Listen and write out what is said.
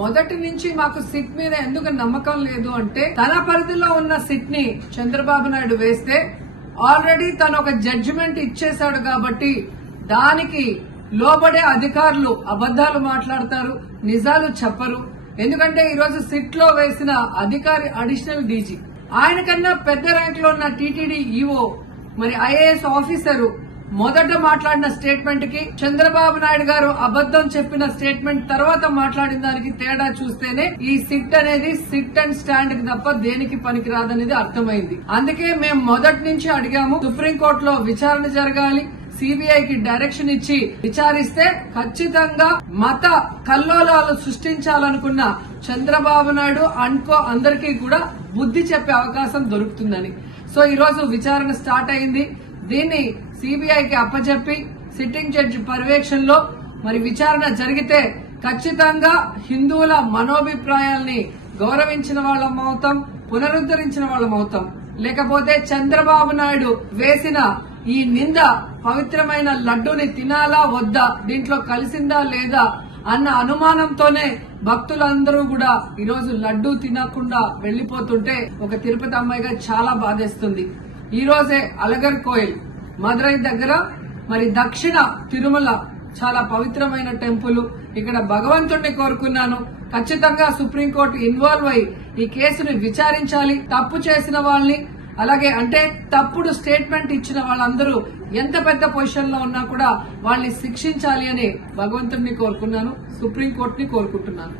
మొదటి నుంచి మాకు సిట్ మీద ఎందుకు నమ్మకం లేదు అంటే తన పరిధిలో ఉన్న సిట్ ని చంద్రబాబు నాయుడు వేస్తే ఆల్రెడీ తను ఒక జడ్జిమెంట్ ఇచ్చేశాడు కాబట్టి దానికి లోబడే అధికారులు అబద్దాలు మాట్లాడతారు, నిజాలు చెప్పరు. ఎందుకంటే ఈ రోజు సిట్ లో వేసిన అధికారి అడిషనల్ డీజీ, ఆయన కన్నా పెద్ద ర్యాంక్ లో ఉన్న టీటీడీ ఈఓ, మరి ఐఏఎస్ ఆఫీసరు మొదట మాట్లాడిన స్టేట్మెంట్ కి చంద్రబాబు నాయుడు గారు అబద్దం చెప్పిన స్టేట్మెంట్ తర్వాత మాట్లాడిన దానికి తేడా చూస్తేనే ఈ సిట్ అనేది సిట్ అండ్ స్టాండ్ కి తప్ప దేనికి పనికిరాదనేది అర్థమైంది. అందుకే మేము మొదటి నుంచి అడిగాము, సుప్రీంకోర్టులో విచారణ జరగాలి, సిబిఐకి డైరెక్షన్ ఇచ్చి విచారిస్తే ఖచ్చితంగా మత కల్లోలాలు సృష్టించాలనుకున్న చంద్రబాబు నాయుడు అనుకో అందరికీ కూడా బుద్ధి చెప్పే అవకాశం దొరుకుతుందని. సో ఈ రోజు విచారణ స్టార్ట్ అయింది. దీన్ని సిబిఐకి అప్పచెప్పి సిట్టింగ్ జడ్జి పర్యవేక్షణలో మరి విచారణ జరిగితే ఖచ్చితంగా హిందువుల మనోభిప్రాయాల్ని గౌరవించిన వాళ్ళమవుతాం, పునరుద్దరించిన వాళ్ళమవుతాం. లేకపోతే చంద్రబాబు నాయుడు వేసిన ఈ నింద పవిత్రమైన లడ్డూని తినాలా వద్దా, దీంట్లో కలిసిందా లేదా అన్న అనుమానంతోనే భక్తులందరూ కూడా ఈరోజు లడ్డూ తినకుండా వెళ్లిపోతుంటే ఒక తిరుపతి అమ్మాయిగా చాలా బాధేస్తుంది. ఈ రోజే అలగర్ కోయిల్ మదురై దగ్గర మరి దక్షిణ తిరుమల చాలా పవిత్రమైన టెంపుల్. ఇక్కడ భగవంతుడిని కోరుకున్నాను, ఖచ్చితంగా సుప్రీంకోర్టు ఇన్వాల్వ్ అయి ఈ కేసును విచారించాలి. తప్పు చేసిన వాళ్ళని, అలాగే అంటే తప్పుడు స్టేట్మెంట్ ఇచ్చిన వాళ్ళందరూ ఎంత పెద్ద పొజిషన్ లో ఉన్నా కూడా వాళ్ళని శిక్షించాలి అని భగవంతుడిని కోరుకున్నాను, సుప్రీంకోర్టుని కోరుకుంటున్నాను.